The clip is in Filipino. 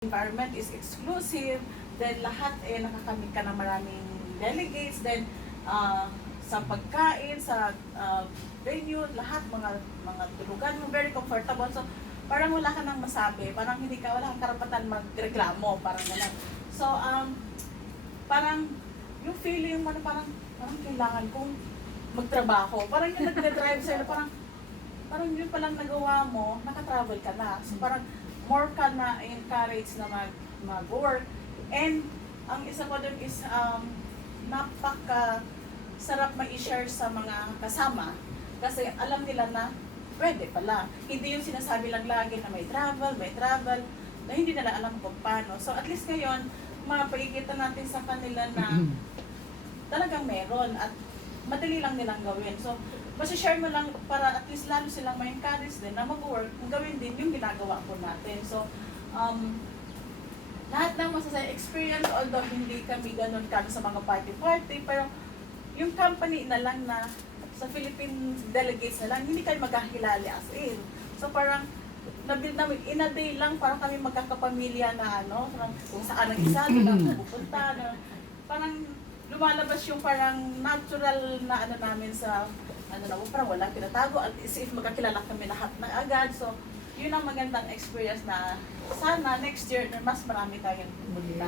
environment is exclusive, then lahat nakakamit ka ng maraming delegates, then sa pagkain, sa venue, lahat mga tulugan mo, very comfortable. So, parang wala ka nang masabi, parang wala kang karapatan magreklamo, parang gano'n. So, parang yung feeling mo na parang kailangan kong magtrabaho. Parang yung nagde-drive sa'yo, parang yun palang nagawa mo, nakatravel ka na. So parang more ka na encourage na mag-work. And ang isa ko dun is napaka sarap ma-share sa mga kasama. Kasi alam nila na pwede pala. Hindi yung sinasabi lang lagi na may travel, na hindi nila alam kung paano. So at least ngayon, mapakikita natin sa kanila na talagang meron at madali lang nilang gawin. So, share mo lang para at least lalo silang ma-encourage din na mag-work, gawin din yung ginagawa po natin. So, lahat ng masasayang experience, although hindi kami ganun kami sa mga party-party, pero yung company na lang na sa Philippine delegates na lang, hindi kayo magkakilala as in. So, parang nabuild namin, in a day lang, parang kami magkakapamilya na kung saan ang isa, lang pupunta, parang lumalabas yung parang natural na namin sa parang walang tinatago at if magkakilala kami lahat na agad. So, yun ang magandang experience na sana next year mas marami tayong pumunta.